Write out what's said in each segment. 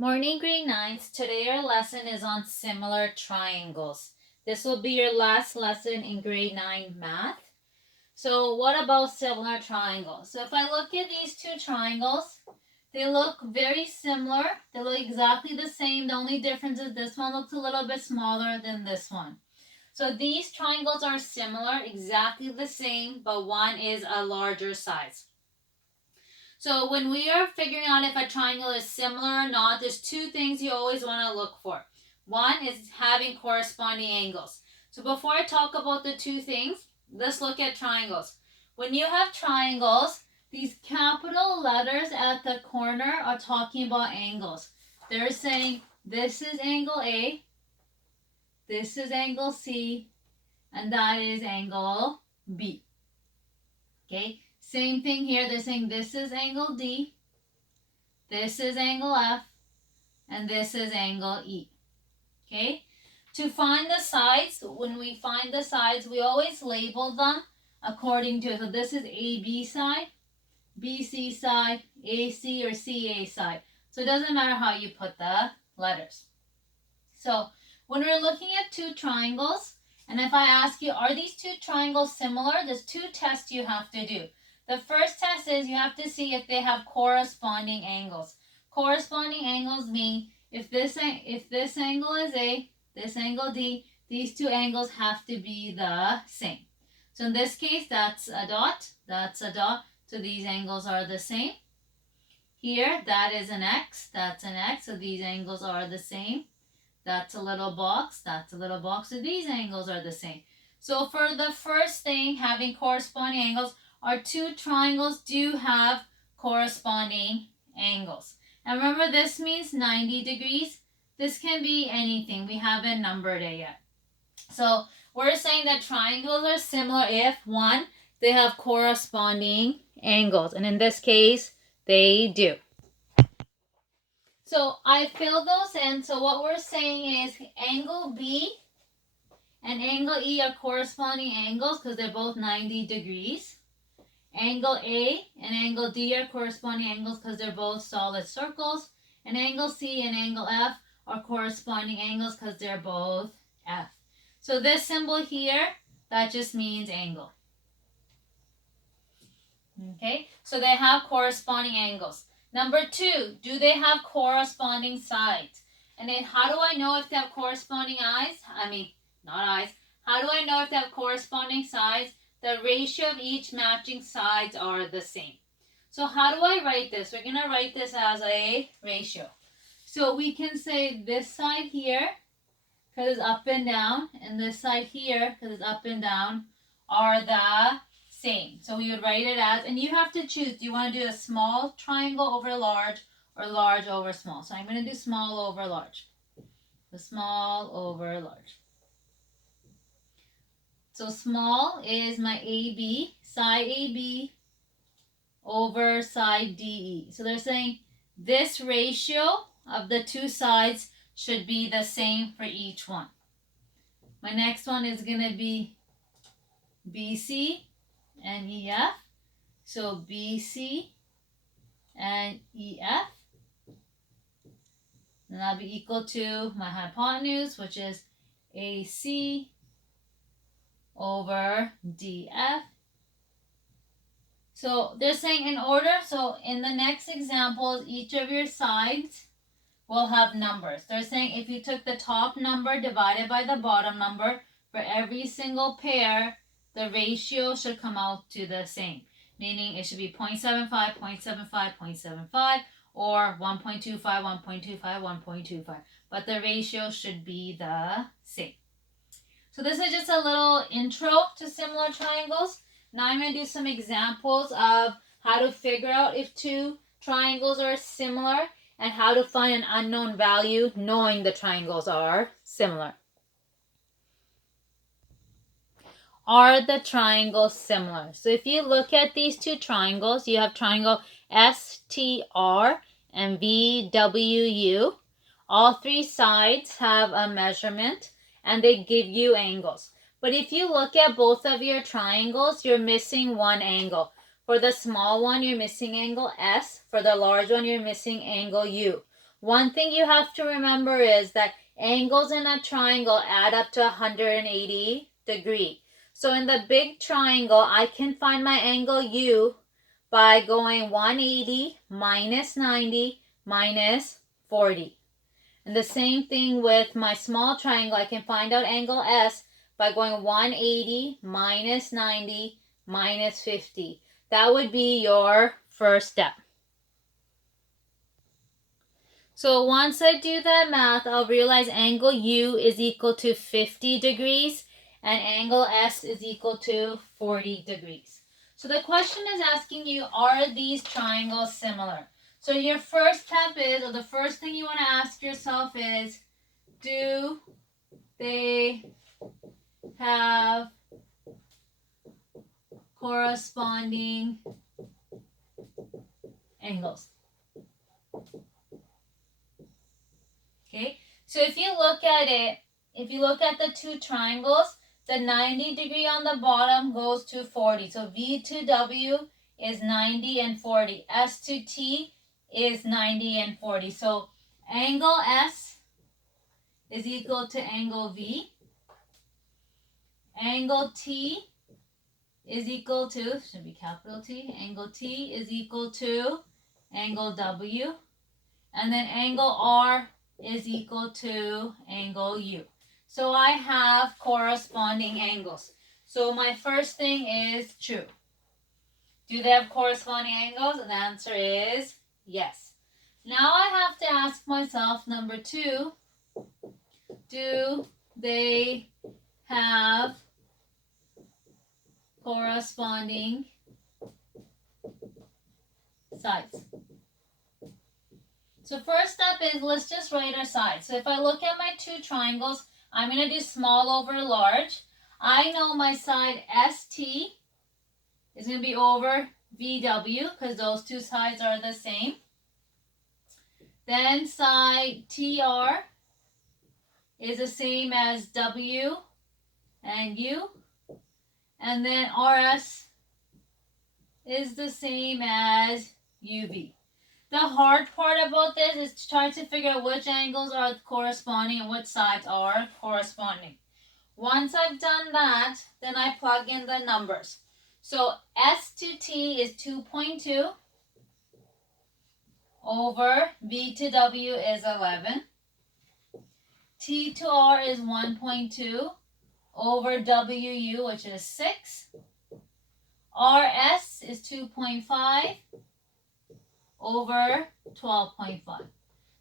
Morning grade 9s, today our lesson is on similar triangles. This will be your last lesson in grade 9 math. So what about similar triangles? So if I look at these two triangles, they look very similar. They look exactly the same. The only difference is this one looks a little bit smaller than this one. So these triangles are similar, exactly the same, but one is a larger size. So when we are figuring out if a triangle is similar or not, there's two things you always want to look for. One is having corresponding angles. So before I talk about the two things, let's look at triangles. When you have triangles, these capital letters at the corner are talking about angles. They're saying this is angle A, this is angle C, and that is angle B. Okay, same thing here. They're saying this is angle D, this is angle F, and this is angle E. Okay? To find the sides, when we find the sides, we always label them according to, so this is AB side, BC side, AC or CA side. So it doesn't matter how you put the letters. So when we're looking at two triangles, and if I ask you, are these two triangles similar? There's two tests you have to do. The first test is you have to see if they have corresponding angles. Corresponding angles mean if this angle is A, this angle D, these two angles have to be the same. So in this case, that's a dot, that's a dot. So these angles are the same. Here, that is an X, that's an X. So these angles are the same. That's a little box, that's a little box. So these angles are the same. So for the first thing, having corresponding angles, our two triangles do have corresponding angles. And remember, this means 90 degrees. This can be anything. We haven't numbered it yet. So we're saying that triangles are similar if, one, they have corresponding angles. And in this case, they do. So I fill those in. So what we're saying is angle B and angle E are corresponding angles because they're both 90 degrees. Angle A and angle D are corresponding angles because they're both solid circles. And angle C and angle F are corresponding angles because they're both F. So this symbol here, that just means angle. Okay, so they have corresponding angles. Number two, do they have corresponding sides? And then how do I know if they have corresponding eyes? Not eyes. How do I know if they have corresponding sides? The ratio of each matching sides are the same. So how do I write this? We're going to write this as a ratio. So we can say this side here, because it's up and down, and this side here, because it's up and down, are the same. So we would write it as, and you have to choose, do you want to do a small triangle over large or large over small? So I'm going to do small over large. The small over large. So small is my AB, side AB over side DE. So they're saying this ratio of the two sides should be the same for each one. My next one is going to be BC and EF. So BC and EF. And that'll be equal to my hypotenuse, which is AC over DF. So they're saying in order, so in the next examples, each of your sides will have numbers. They're saying if you took the top number divided by the bottom number, for every single pair, the ratio should come out to the same. Meaning it should be 0.75, 0.75, 0.75, or 1.25, 1.25, 1.25. But the ratio should be the same. So this is just a little intro to similar triangles. Now I'm going to do some examples of how to figure out if two triangles are similar and how to find an unknown value knowing the triangles are similar. Are the triangles similar? So if you look at these two triangles, you have triangle STR and VWU. All three sides have a measurement and they give you angles. But if you look at both of your triangles, you're missing one angle. For the small one, you're missing angle S. For the large one, you're missing angle U. One thing you have to remember is that angles in a triangle add up to 180 degrees. So in the big triangle, I can find my angle U by going 180 minus 90 minus 40. And the same thing with my small triangle. I can find out angle S by going 180 minus 90 minus 50. That would be your first step. So once I do that math, I'll realize angle U is equal to 50 degrees and angle S is equal to 40 degrees. So the question is asking you, are these triangles similar? So your first step is, or the first thing you want to ask yourself is, do they have corresponding angles? Okay, so if you look at it, if you look at the two triangles, the 90 degree on the bottom goes to 40. So V to W is 90 and 40. S to T is 90 and 40. So angle S is equal to angle V. Angle T is equal to, should be capital T, angle T is equal to angle W. And then angle R is equal to angle U. So I have corresponding angles. So my first thing is true. Do they have corresponding angles? And the answer is yes. Now I have to ask myself, number two, do they have corresponding sides? So first step is, let's just write our sides. So if I look at my two triangles, I'm going to do small over large. I know my side ST is going to be over VW because those two sides are the same. Then side TR is the same as W and U. And then RS is the same as UV. The hard part about this is to try to figure out which angles are corresponding and which sides are corresponding. Once I've done that, then I plug in the numbers. So S to T is 2.2 over V to W is 11. T to R is 1.2 over WU, which is 6. RS is 2.5 over 12.5.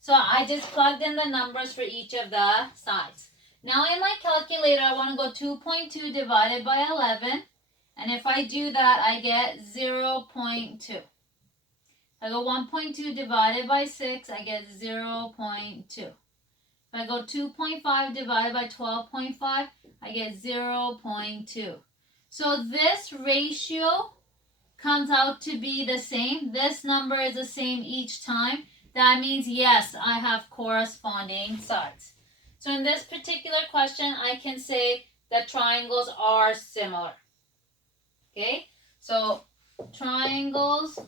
So I just plugged in the numbers for each of the sides. Now in my calculator, I want to go 2.2 divided by 11. And if I do that, I get 0.2. If I go 1.2 divided by 6, I get 0.2. If I go 2.5 divided by 12.5, I get 0.2. So this ratio comes out to be the same. This number is the same each time. That means, yes, I have corresponding sides. So in this particular question, I can say that triangles are similar. Okay, so triangles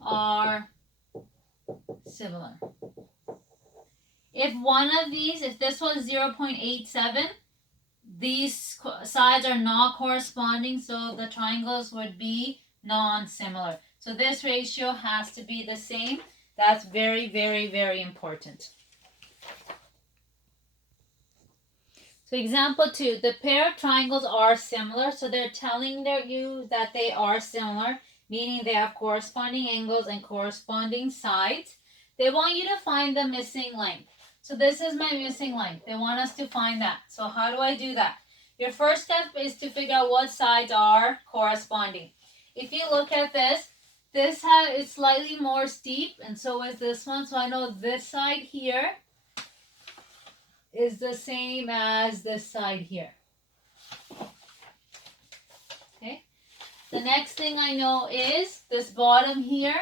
are similar. If one of these, if this was 0.87, these sides are not corresponding, so the triangles would be non-similar. So this ratio has to be the same. That's very, very, very important. So example 2, the pair of triangles are similar. So they're telling you that they are similar, meaning they have corresponding angles and corresponding sides. They want you to find the missing length. So this is my missing length. They want us to find that. So how do I do that? Your first step is to figure out what sides are corresponding. If you look at this, this is slightly more steep, and so is this one. So I know this side here is the same as this side here. Okay. The next thing I know is this bottom here,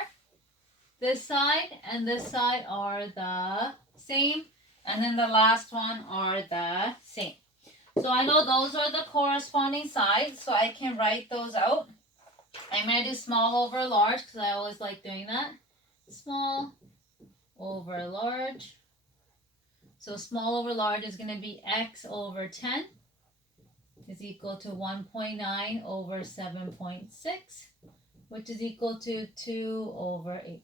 this side and this side are the same, and then the last one are the same. So I know those are the corresponding sides, so I can write those out. I'm going to do small over large because I always like doing that. small over large. So small over large is going to be x over 10 is equal to 1.9 over 7.6, which is equal to 2 over 8.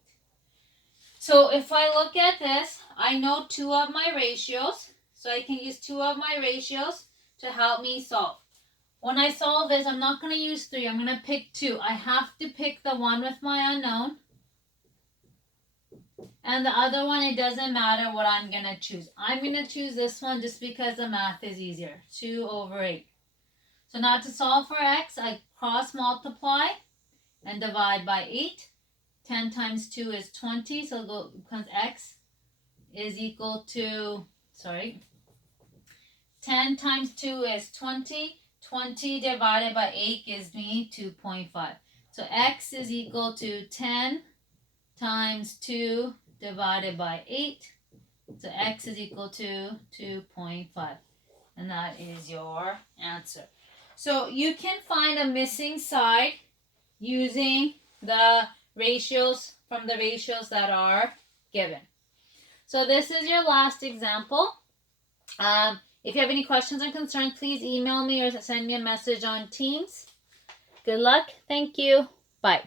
So if I look at this, I know two of my ratios, so I can use two of my ratios to help me solve. When I solve this, I'm not going to use 3. I'm going to pick 2. I have to pick the one with my unknown. And the other one, it doesn't matter what I'm going to choose. I'm going to choose this one just because the math is easier. 2 over 8. So now to solve for x, I cross multiply and divide by 8. 10 times 2 is 20. So because x is equal to, 10 times 2 is 20. 20 divided by 8 gives me 2.5. So x is equal to 10 times 2 divided by 8. So x is equal to 2.5. And that is your answer. So you can find a missing side using the ratios from the ratios that are given. So this is your last example. If you have any questions or concerns, please email me or send me a message on Teams. Good luck. Thank you. Bye.